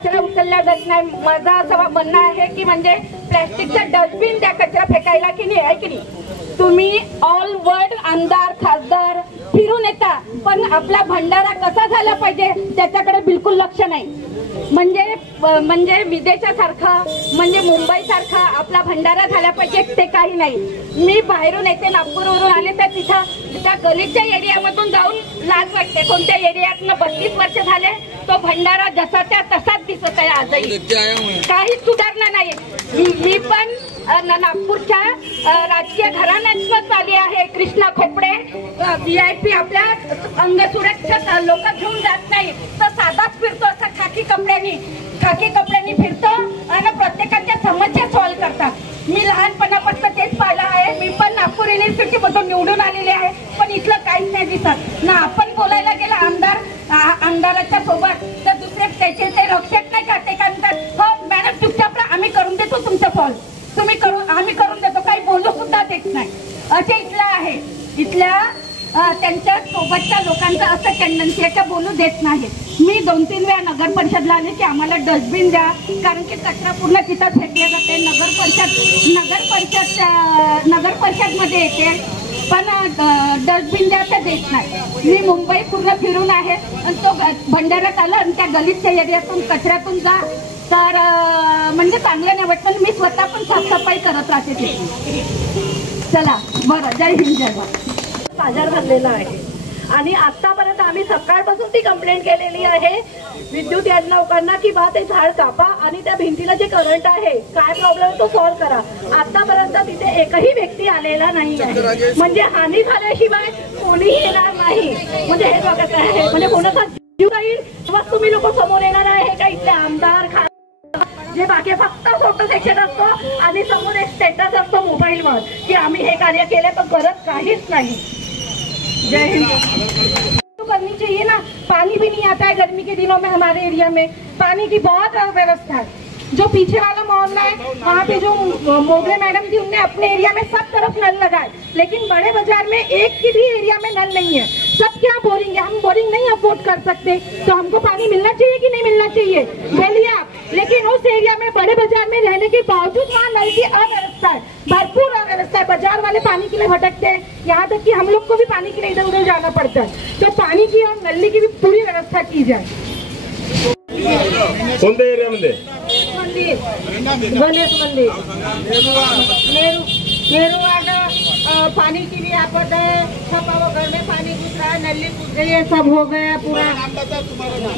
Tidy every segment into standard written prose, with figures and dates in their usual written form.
कचरा उचलला जात नाही। माझा असं म्हणणं आहे की म्हणजे प्लॅस्टिकचा डस्टबिन त्या कचरा फेकायला की नाही आहे की नाही। तुम्ही ऑल वर्ल्ड आमदार खासदार फिरून येता, पण आपला भंडारा कसा झाला पाहिजे त्याच्याकडे बिलकुल लक्ष नाही। म्हणजे विदेशासारखा म्हणजे मुंबई सारखा आपला भंडारा झाला पाहिजे ते काही नाही। मी बाहेरून येते, नागपूरवरून आले तर तिथं त्या गलीच्या एरियामधून जाऊन लाज वाटते। कोणत्या एरियातनं 32 वर्ष झाले तो भंडारा जसा त्या तसाच दिसत आहे आजही, काही सुधारणा नाही। मी पण नागपूरच्या राजकीय घराण्यातच आली आहे। कृष्णा खोपडे VIP आपल्या अंग सुरक्षित लोक घेऊन जात नाही तर साधाच फिरतो, असा खाकी कपड्यांनी फिरतो आणि प्रत्येकाच्या समस्या सॉल्व्ह करतात। मी लहानपणापासून तेच पाहिलं आहे। मी पण नागपूर युनिव्हर्सिटी मधून निवडून आलेले आहे, पण इथलं काहीच नाही दिसत ना। आपण बोलायला गेला आमदाराच्या सोबत तर दुसरे त्याचे ते रक्षक नाही करते, काय म्हणतात हो मॅडम चुपचाप आम्ही करून देतो तुमचं फॉल, तुम्ही करून आम्ही करून देतो, काही बोलू सुद्धा देत नाही असे इथलं आहे। इथल्या त्यांच्या सोबतच्या लोकांचं असं टेंडन्सी आहे का बोलू देत नाही। मी 2-3 वेळा नगर परिषदला आले की आम्हाला डस्टबिन द्या, कारण की कचरा पूर्ण तिथं फेकले जाते। नगर परिषद मध्ये येते पण डस्टबिन द्या तर देत नाही। मी मुंबई पूर्ण फिरून आहे आणि तो भंडाऱ्यात आला आणि त्या गलीच्या एरियातून कचऱ्यातून जा तर म्हणजे चांगलं नाही वाटतं। मी स्वतः पण साफसफाई करत राहते ते। चला बरं, जय हिंद जय भारत। आजार झालेला आहे आणि आतापर्यंत आम्ही सकाळपासून ती कंप्लेंट केलेली आहे विद्युत लोकांना की बा ते झाड कापा आणि त्या भिंतीला जे करंट आहे काय प्रॉब्लेम तो सॉल्व्ह करा। आतापर्यंत तिथे एकही व्यक्ती आलेला नाही आहे, म्हणजे हानी झाल्याशिवाय कोणीही येणार नाही। म्हणजे हे बघत आहे म्हणजे कोणाचा जीव जाईल तेव्हा तुम्ही लोक समोर येणार आहे का? इथले आमदार जे बाकी फक्त फोटो सेक्शन असतो आणि समोर एक स्टेटस असतो मोबाईलवर की आम्ही हे कार्य केले, पण करत काहीच नाही। जय हिंद। करनी चाहिए ना, पानी भी नहीं आता है गर्मी के दिनों में हमारे एरिया में, पानी की बहुत व्यवस्था है। जो पीछे वाला मोहल्ला है वहाँ पे जो मोगरे मैडम थी उनने अपने एरिया में सब तरफ नल लगाए, लेकिन बड़े बाजार में एक की भी एरिया में नल नहीं है। सब क्या बोरिंग है, हम बोरिंग नहीं अफोर्ड कर सकते तो हमको पानी मिलना चाहिए कि नहीं मिलना चाहिए बोलिए आप। लेकिन उस एरिया में बड़े बाजार में रहने के बावजूद वहाँ नल की अव्यवस्था है, भरपूर अव्यवस्था है। बाजार वाले पानी के लिए भटकते हैं, यहाँ तक कि हम लोग को भी पानी के लिए इधर उधर जाना पड़ता है। तो पानी की और नल्ली की भी पूरी व्यवस्था की जाए। कोणत्या एरियामध्ये? गणेश मंदिर, नेहरू वार्ड, पानी की भी आफत है, सब घर में पानी घुस रहा है, नली घुस गई है, सब हो गया पूरा।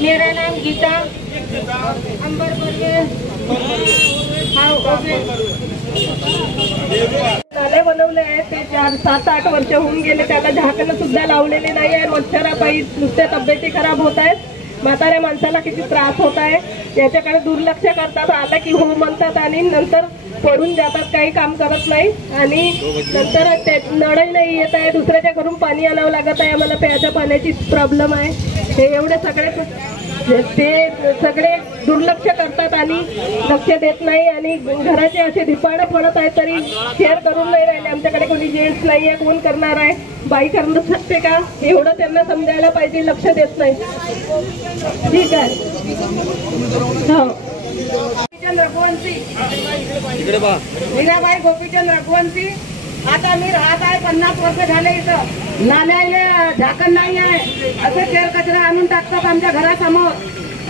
मेरा नाम गीता अंबर नाले बनवले आहेत ते 4-7-8 वर्ष होऊन गेले, त्याला झाकणं सुद्धा लावलेले नाही आहे। मच्छरापायी नुसत्या तब्येती खराब होत आहेत, म्हाताऱ्या माणसाला किती त्रास होत आहे याच्याकडे दुर्लक्ष करतात। आला की हो म्हणतात आणि नंतर पडून जातात, काही काम करत नाही आणि नंतर नळही नाही येत आहे, दुसऱ्याच्या घरून पाणी आणावं लागत आहे। आम्हाला प्यायच्या पाण्याची प्रॉब्लेम आहे। हे एवढे सगळे दुर्लक्ष करतात आणि लक्ष देत नाही आणि घराचे असे धिपाडे पडत आहेत तरी केअर करून नाही राहिले। आमच्याकडे कोणी जेंट्स नाही आहे, कोण करणार आहे? बाई करू शकते का? एवढं त्यांना समजायला पाहिजे, लक्ष देत नाही। ठीक आहे हो। गोपीचंद रघुवंशी, मीराबाई गोपीचंद रघुवंशी। आता मी राहत आहे 50 वर्ष झाले इथं, नाल्याला झाकण नाही आहे, असे केर कचरा आणून टाकतात आमच्या घरासमोर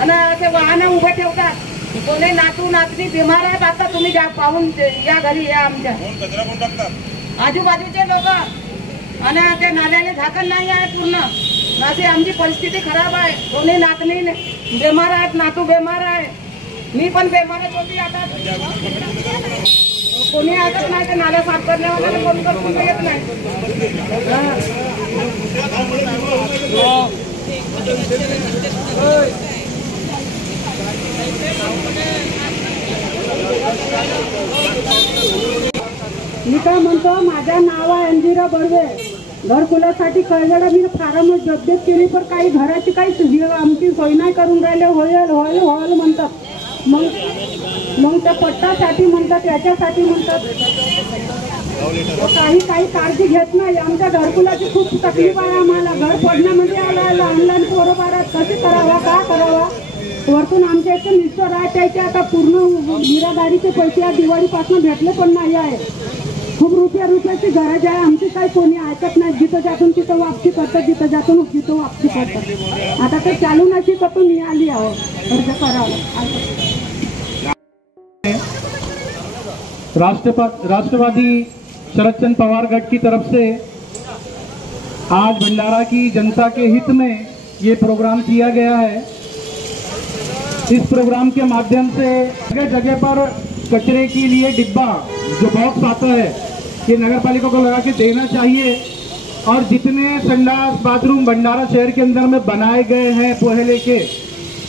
आणि असे वाहनं उभे ठेवतात। कोणी नातू नातनी बिमार आहेत, आता तुम्ही पाहून या घरी या आमच्या आजूबाजूचे लोक, आणि ते नाल्याला झाकण नाही आहे पूर्ण, अशी आमची परिस्थिती खराब आहे। कोणी नातनी बिमार आहेत, नातू बिमार आहे, मी पण बेमारच होती। आता कोणी ऐकत नाही, ते नाल्या साफ करण्यावाल्याला कोण करून येत नाही। मी काय म्हणतो, माझं नाव आहे अंजिरा बर्वे। घरकुलासाठी कळलेला मी फारम जब्देत केली, पण काही घराची काही आमची सोय नाही करून राहिले। होईल होईल होईल म्हणतात, मग त्या पट्टासाठी म्हणतात, याच्यासाठी म्हणतात, काही काळजी घेत नाही। आमच्या घरकुलाची खूप तकलीफ आहे आम्हाला, घर पडण्यामध्ये आला, लहान लहान पोरं बाळात कसे करावा, का करावा वरतून आमच्या इथे मिस्टर आहे त्याचे आता पूर्ण निराधारीचे पैसे या दिवाळीपासून भेटले पण नाही आहे. खूप रुपयाची गरज आहे आमची. काही कोणी ऐकत नाही. जिथं जातून तिथं वापसी करतात, जिथं जातून तिथं वापसी करतात. आता ते चालू नाही शिकतून मी आली आहो अर्ज करावं. राष्ट्रवादी शरदचंद्र पवार गढ़ की तरफ से आज भंडारा की जनता के हित में ये प्रोग्राम किया गया है। इस प्रोग्राम के माध्यम से जगह जगह पर कचरे के लिए डिब्बा जो बॉक्स आता है ये नगर पालिका को लगा के देना चाहिए। और जितने संडास बाथरूम भंडारा शहर के अंदर में बनाए गए हैं पहले के,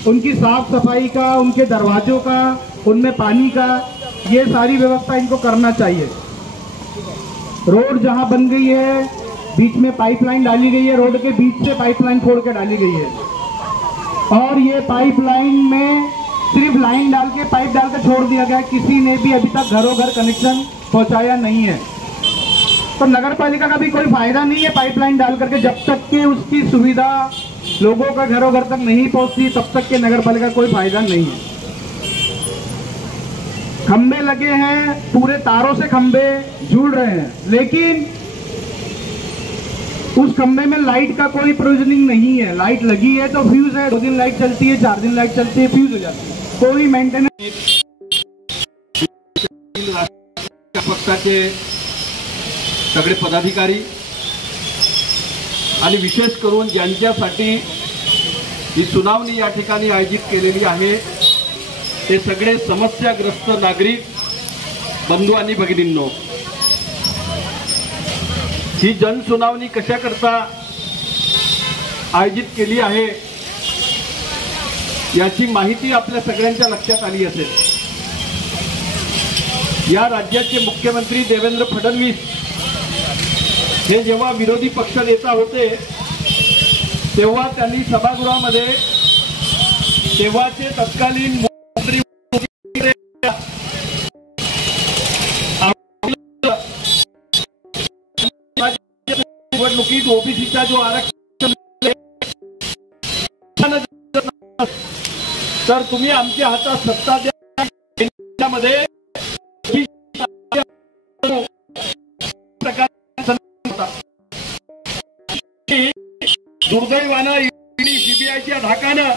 उनकी साफ सफाई का, उनके दरवाजों का, उनमें पानी का, ये सारी व्यवस्था इनको करना चाहिए। रोड जहां बन गई है बीच में पाइपलाइन डाली गई है, रोड के बीच से पाइपलाइन फोड़ के डाली गई है और ये पाइपलाइन में सिर्फ लाइन डाल के पाइप डाल के छोड़ दिया गया। किसी ने भी अभी तक घरों घर कनेक्शन पहुंचाया नहीं है। तो नगर पालिका का भी कोई फायदा नहीं है पाइपलाइन डाल करके, जब तक कि उसकी सुविधा लोगों का घरों घर तक नहीं पहुंचती तब तक के नगर पालिका का कोई फायदा नहीं है। खंबे लगे हैं, पूरे तारों से खंबे जुड़ रहे हैं, लेकिन उस खंबे में लाइट का कोई प्रोविजनिंग नहीं है। लाइट लगी है तो फ्यूज है, 2 दिन लाइट चलती है, 4 दिन लाइट चलती है, फ्यूज हो जाती है, कोई मेंटेनेंस। पक्षाचे सगळे पदाधिकारी आणि विशेष करून ज्यांच्यासाठी ही सुनावणी या ठिकाणी आयोजित केलेली आहे ते सगळे समस्याग्रस्त नागरिक बंधू आणि भगिनींनो, ही जनसुनावणी कशा करता आयोजित केली आहे याची माहिती आपल्या सगळ्यांच्या लक्षात आली असेल। या राज्याचे मुख्यमंत्री देवेंद्र फडणवीस हे जेव्हा विरोधी पक्ष नेता होते तेव्हा त्यांनी सभागृहामध्ये तेव्हाचे तत्कालीन मुख्यमंत्री निवडणुकीत ओबीसीचा जो आरक्षण तर तुम्ही आमच्या हातात सत्ता द्या मध्ये दुर्दैवानं ईडी सीबीआयच्या धाकानं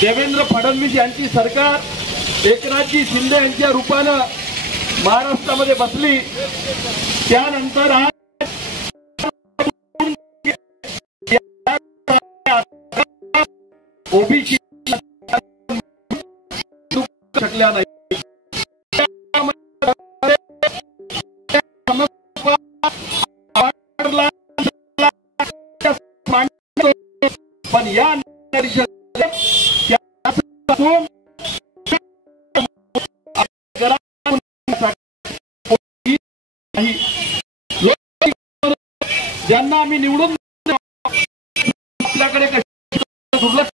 देवेंद्र फडणवीस यांची सरकार एकनाथजी शिंदे यांच्या रूपानं महाराष्ट्रामध्ये बसली। त्यानंतर आज ओबीसी शकल्या नाही। पण या ज्यांना आम्ही निवडून आपल्याकडे दुर्लक्ष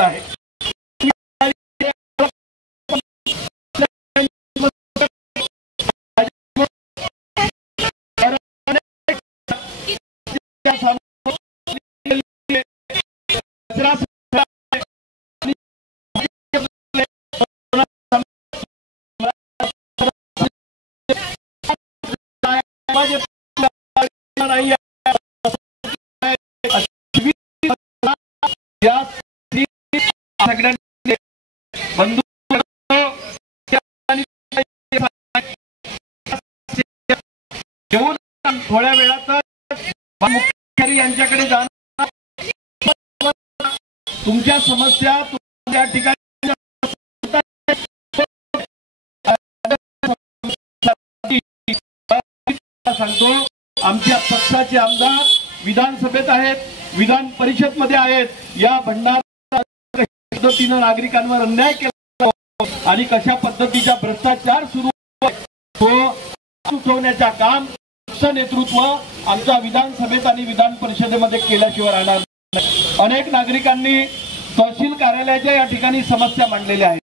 आहे। थोड्या वेळात मुख्यमंत्री यांच्याकडे जाणार, तुमच्या समस्या तुमच्या ठिकाणी सांगतो। आमच्या पक्षाचे आमदार विधानसभेत आहेत, विधान परिषद मध्ये आहेत। या भंडारा पद्धतीनं नागरिकांवर अन्याय केला आणि कशा पद्धतीचा भ्रष्टाचार सुरू तो सुचवण्याचा काम नेतृत्व आमच्या विधानसभेत आणि विधान परिषदेमध्ये केल्याशिवाय राहणार नाही। अनेक नागरिकांनी तहसील कार्यालयाच्या या ठिकाणी समस्या मांडलेल्या आहेत।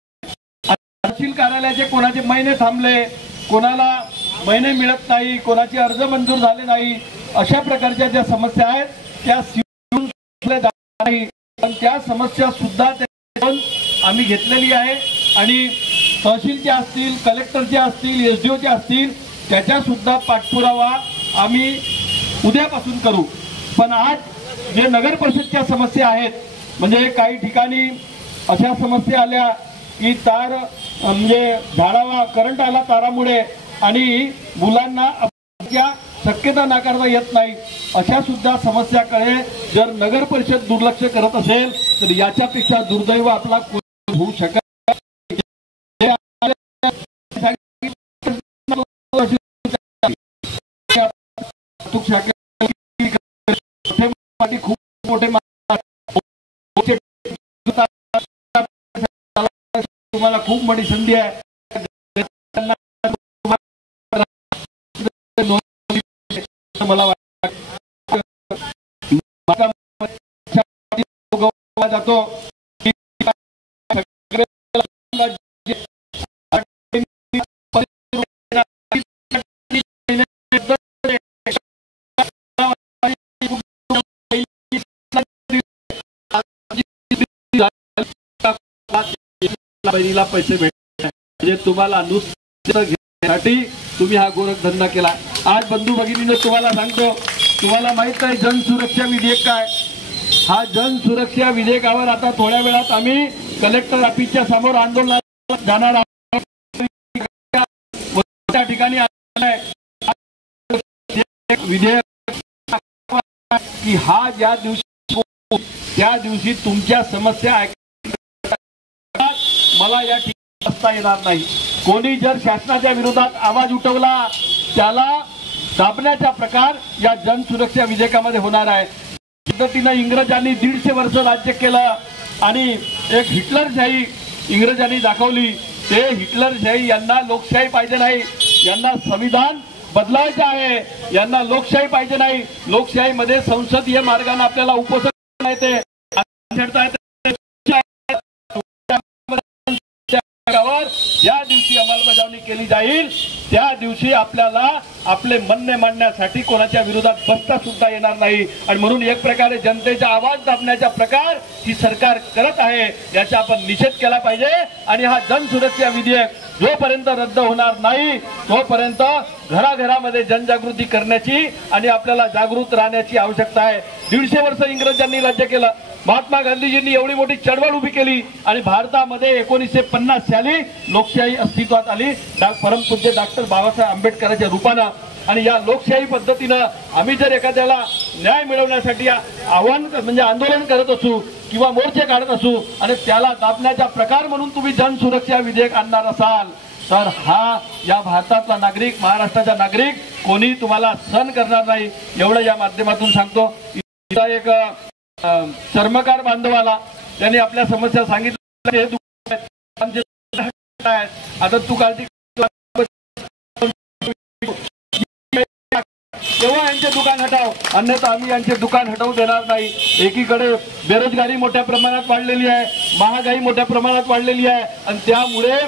तहसील कार्यालयाचे कोणाचे महिने थांबले, कोणाला महिने मिळत नाही, कोणाचे अर्ज मंजूर झाले नाही, अशा प्रकारच्या ज्या समस्या आहेत त्या नाही, पण त्या समस्या सुद्धा आम्ही घेतलेली आहे आणि तहसीलच्या असतील, कलेक्टरच्या असतील, SDOच्या असतील, त्याच्या सुद्धा पाठपुरावा आम्ही उद्यापासून करू. पण आज जे नगर परिषदच्या समस्या आहेत, म्हणजे काही ठिकाणी अशा समस्या आल्या की तार म्हणजे झाडावा करंट आला तारामुळे आणि मुलांना शक्यता नाकारता येत नाही, अशा सुद्धा समस्याकडे जर नगर परिषद दुर्लक्ष करत असेल तर याच्यापेक्षा दुर्दैव आपला होऊ शकत. खूप मोठे तुम्हाला खूप मोठी संधी आहे. मला जातो बहिणीला पैसे भेटले म्हणजे तुम्हाला नुसतं घेण्यासाठी तुम्ही हा गोरखधंदा केला. आज बंधू भगिनीने तुम्हाला सांगतो, तुम्हाला माहित आहे जन सुरक्षा विधेयक काय? हा जन सुरक्षा विधेयकावर आता थोड्या वेळात आम्ही कलेक्टर ऑफिसच्या समोर आंदोलनाला जाणार आहोत. त्या ठिकाणी विधेयक की हा ज्या दिवशी त्या दिवशी तुमच्या समस्या मला या ठिकाणी बसता येणार नाही. कोणी जर शासनाच्या विरोधात आवाज उठवला त्याला दाबण्याचा प्रकार या जन सुरक्षा विधेयकामध्ये होणार आहे. पद्धतीनं इंग्रजांनी 150 वर्ष राज्य केलं आणि एक हिटलरशाही इंग्रजांनी दाखवली. ते हिटलरशाही यांना लोकशाही पाहिजे नाही, यांना संविधान बदलायचं आहे, यांना लोकशाही पाहिजे नाही. लोकशाहीमध्ये संसदीय मार्गाने आपल्याला उपोषण करता येते, ज्या दिवशी अंमलबजावणी केली जाईल त्या दिवशी आपल्याला आपले म्हणणे मांडण्यासाठी कोणाच्या विरोधात बसता सुद्धा येणार नाही. आणि म्हणून एक प्रकारे जनतेचा आवाज दाबण्याचा प्रकार ही सरकार करत आहे, याचा आपण निषेध केला पाहिजे. आणि हा जन सुरक्षा विधेयक जोपर्यंत रद्द होणार नाही तोपर्यंत घराघरामध्ये जनजागृती करण्याची आणि आपल्याला जागृत राहण्याची आवश्यकता आहे. 150 वर्ष इंग्रजांनी राज्य केलं, महात्मा गांधीजींनी एवढी मोठी चळवळ उभी केली आणि भारतामध्ये 1950 साली लोकशाही अस्तित्वात आली परमपूज्य डॉक्टर बाबासाहेब आंबेडकरांच्या रूपानं. आणि या लोकशाही पद्धतीनं आम्ही जर एखाद्याला न्याय मिळवण्यासाठी आव्हान म्हणजे आंदोलन करत असू किंवा मोर्चे काढत असू आणि त्याला दाबण्याचा प्रकार म्हणून तुम्ही जन सुरक्षा विधेयक आणणार असाल तर हा या भारतातला नागरिक, महाराष्ट्राचा नागरिक कोणी तुम्हाला सहन करणार नाही, एवढं या माध्यमातून सांगतो. एक चर्मकार बांधवाला त्यांनी आपल्या समस्या सांगितल्या. आता तू कालची तेव्हा यांचे दुकान हटाव, अन्यथा आम्ही यांचे दुकान हटवू देणार नाही. एकीकडे बेरोजगारी मोठ्या प्रमाणात वाढलेली आहे, महागाई मोठ्या प्रमाणात वाढलेली आहे आणि त्यामुळे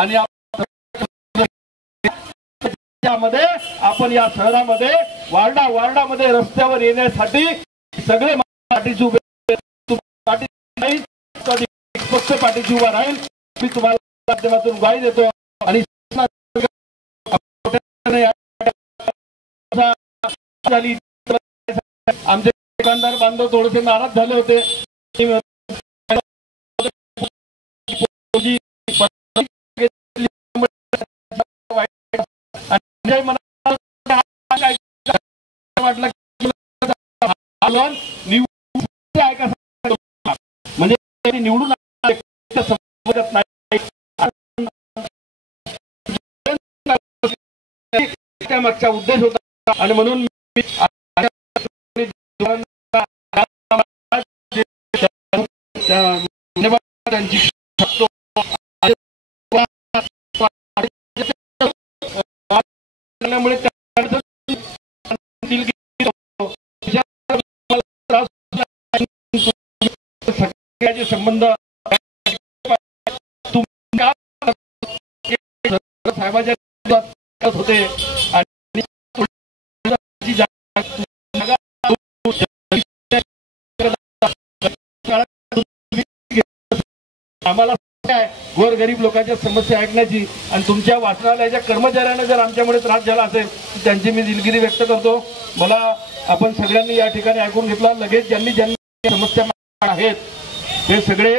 आणि आपण या शहरामध्ये वार्डामध्ये रस्त्यावर येण्यासाठी सगळे पाठीशी उभे, पक्ष पाठीशी उभा राहील. मी तुम्हाला माध्यमातून ग्वाही देतो. आणि आमचे दुकानदार बांधव थोडेसे नाराज झाले होते. म्हणजे निवडून मागचा उद्देश होता. आणि म्हणून त्यांची संबंध साहेबांच्या होते आणि आम्हाला गोरगरीब लोकांच्या समस्या ऐकण्याची आणि तुमच्या वाचनालयाच्या कर्मचाऱ्यांना जर आमच्यामुळे त्रास झाला असेल तर त्यांची मी दिलगिरी व्यक्त करतो. मला आपण सगळ्यांनी या ठिकाणी ऐकून घेतला. लगेच ज्यांनी समस्या आहेत ते सगळे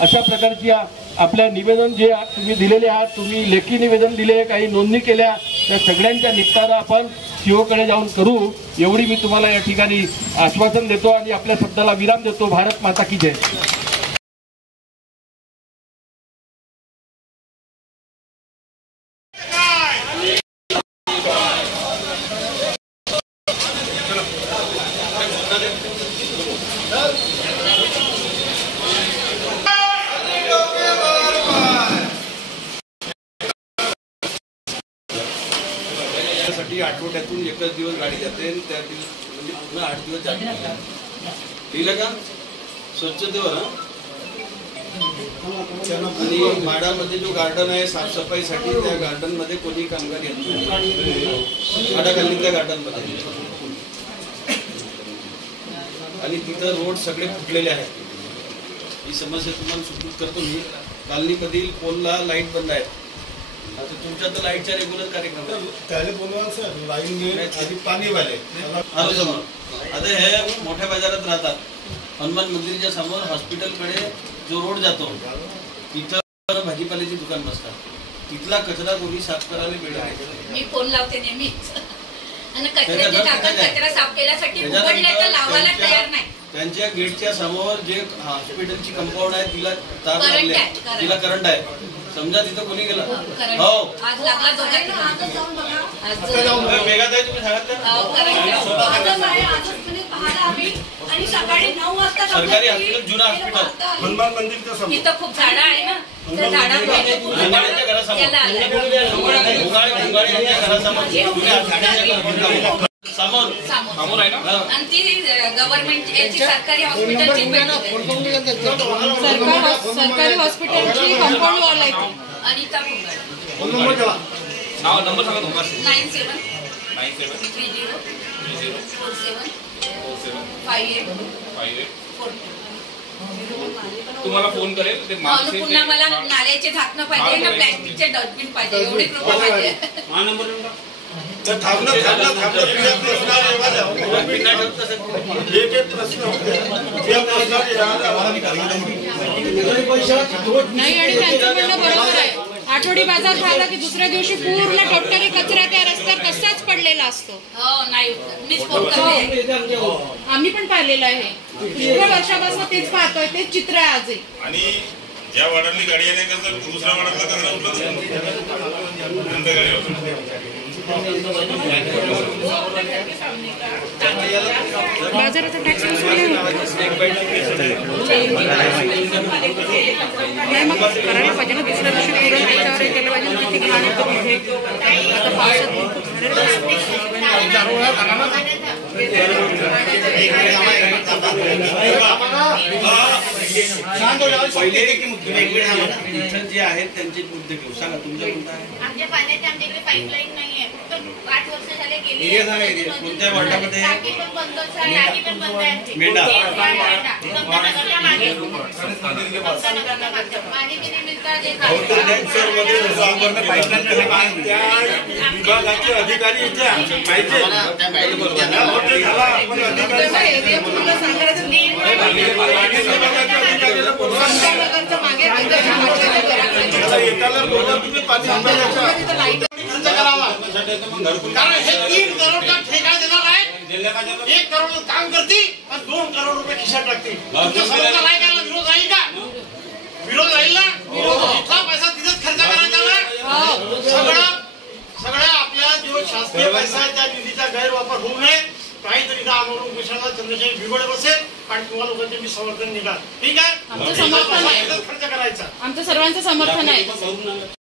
अशा प्रकारची आपल्या निवेदन जे तुम्ही दिलेले आहात, तुम्ही लेखी निवेदन दिले, काही नोंदणी केल्या, त्या सगळ्यांच्या निपटारा आपण सीओकडे जाऊन करू एवढी मी तुम्हाला या ठिकाणी आश्वासन देतो आणि आपल्या शब्दाला विराम देतो. भारत माता की जय. आठवड्यातून एकच दिवस गाडी जाते आणि त्या दिवस म्हणजे पूर्ण 8 दिवस जाते. ठीक आहे का? स्वच्छतेवर आणि माडामध्ये जो गार्डन आहे साफसफाईसाठी त्या गार्डन मध्ये कोणी कामगार येत नाही. झाडाखाली त्या गार्डन मध्ये आणि तिथं रोड सगळे फुटलेले आहेत. ही समस्या तुम्हाला सूचित करतो मी. कॉलनीमधील पोलला लाईट बंद आहे. आता तुमच्या तर लाईटच्या रेग्युलर कार्यक्रम त्याला बोलवा सर लाईन आधी पाणी वाले. आता हे मोठ्या बाजारात राहतात. हनुमान मंदिरच्या समोर हॉस्पिटलकडे जो रोड जातो तिथं भाजीपाल्याची दुकान बसतात. तिथला कचरा कोणी साफ करायला मिळत नाही. मी फोन लावते नेहमीच आणि कचऱ्याची टाकन कचरा साफ केल्यासाठी उघडल्याचं लावायला तयार नाही. त्यांच्या गेटच्या समोर जे हॉस्पिटलची कंपाऊंड आहे तिला तार लागले, तिला करंट आहे. समजा तिथं कोणी गेला हो आज लागला वेगात आहे तुम्ही आणि सकाळी 9 वाजता सरकारी हॉस्पिटल जुना हॉस्पिटल हनुमान मंदिरच्या समोर तिथं खूप झाडं आहे ना. त्या झाडांच्या घरासमोर आणि ती गव्हर्नमेंट याची सरकारी हॉस्पिटलची सरकारी हॉस्पिटलची कंपाऊंड वॉल आहे ती. अनिता नंबर सांगा तुमचा. 9730475842. तुम्हाला फोन करेल ते. पुन्हा मला नाल्याचे झाकणं पाहिजे ना, प्लॅस्टिकचे डस्टबिन पाहिजे, एवढी कृपा पाहिजे. नाही आणि त्यांचं म्हणणं बरोबर आहे. आठवडी बाजार झाला की दुसऱ्या दिवशी पूर्ण टोटली कचरा त्या रस्त्यावर तसाच पडलेला असतो. हो नाही मीच फोन करते. आम्ही पण पाहिलेलं आहे. इतक्या वर्षापासून तेच पाहतोय, तेच चित्र आहे आजही. आणि ज्या वार्डातली गाडी आहे तर दुसऱ्या वार्डातला कचरा बाजाराचा टॅक्स वसूल नाही मग करायला पाहिजे ना. दुसऱ्या दिवशी पुरण त्याच्यावर केलं पाहिजे. किती घाण होतं तिथे. आता पावसात जे आहेत त्यांचे मुद्दे घेऊ. सांगा तुमच्या कोणता आहे? आमच्या पाण्याची आमच्याकडे पाईपलाईन नाहीये. फक्त 8 वर्ष झाले गेली. कोणत्या वार्डामध्ये? टाकी पण बंद आहे. टाकी पण बंद आहे. मेंढा समतानगरच्या मागे. समतानगरच्या मागे. पाणी किती मिळतात विभागाचे अधिकारी इथे पाहिजे. कारण हे 3 करोडचा ठेका देणार आहे. 1 करोड काम करतील आणि 2 करोड रुपये खिशात टाकतील. तुमच्या सर्वांचा रायकाला विरोध राहील का? विरोध राहील ना. इथला पैसा तिथेच खर्च करायचा ना. सगळ्या आपल्या जो शासकीय पैसा त्या निधीचा गैरवापर होऊ नये. काहीतरी का आमरून कुशाला चंद्रशेखर बिघड बसेल आणि तुम्हाला लोकांचे मी समर्थन निघाल. ठीक आहे. आमचं समर्थन आहे. खर्च करायचा. आमचं सर्वांचं समर्थन आहे.